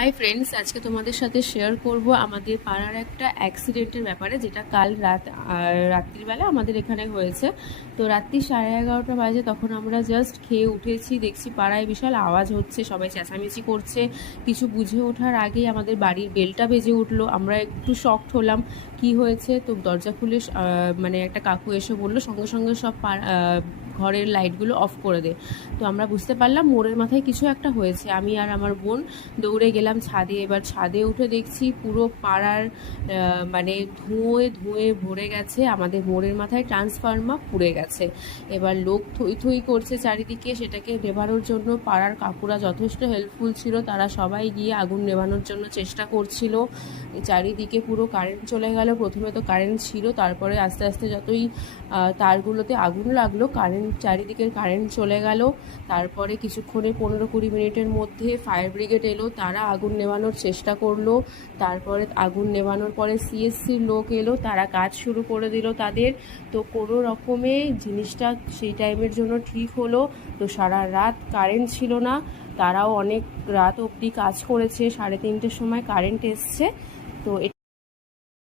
Hi friends, আজকে তোমাদের সাথে শেয়ার করব আমাদের পাড়ার একটা অ্যাক্সিডেন্টের ব্যাপারে, যেটা কাল রাত্রিবেলা আমাদের এখানে হয়েছে। তো রাত্রি 11:30 বাজে, তখন আমরা জাস্ট খেয়ে উঠেছি, দেখছি পাড়ায় বিশাল আওয়াজ হচ্ছে, সবাই চেঁচামেচি করছে। কিছু বুঝে ওঠার আগেই আমাদের বাড়ির বেলটা বেজে উঠলো। আমরা একটু শকড হলাম, কি হয়েছে। তো দরজা খুলে মানে একটা কাকু এসে বললো সঙ্গে সঙ্গে সব ঘরের লাইটগুলো অফ করে দে। তো আমরা বুঝতে পারলাম মোড়ের মাথায় কিছু একটা হয়েছে। আমি আর আমার বোন দৌড়ে গেলাম ছাদে। এবার ছাদে উঠে দেখছি পুরো পাড়ার মানে ধুঁয়ে ধুঁয়ে ভরে গেছে। আমাদের মোড়ের মাথায় ট্রান্সফরমার পুড়ে গেছে। এবার লোক থই থই করছে চারিদিকে, সেটাকে নেভানোর জন্য পাড়ার কাকুরা যথেষ্ট হেল্পফুল ছিল। তারা সবাই গিয়ে আগুন নেভানোর জন্য চেষ্টা করছিল। চারিদিকে পুরো কারেন্ট চলে গেল। প্রথমে তো কারেন্ট ছিল, তারপরে আস্তে আস্তে যতই তারগুলোতে আগুন লাগলো, চারিদিকের কারেন্ট চলে গেল। তারপরে কিছুক্ষণে 15-20 মিনিটের মধ্যে ফায়ার ব্রিগেড এলো, তারা আগুন নেভানোর চেষ্টা করলো। তারপরে আগুন নেভানোর পরে সিএসসির লোক এলো, তারা কাজ শুরু করে দিল তাদের। তো কোনো রকমে জিনিসটা সেই টাইমের জন্য ঠিক হলো। তো সারা রাত কারেন্ট ছিল না, তারাও অনেক রাত অবধি কাজ করেছে। 3:30টার সময় কারেন্ট এসছে। তো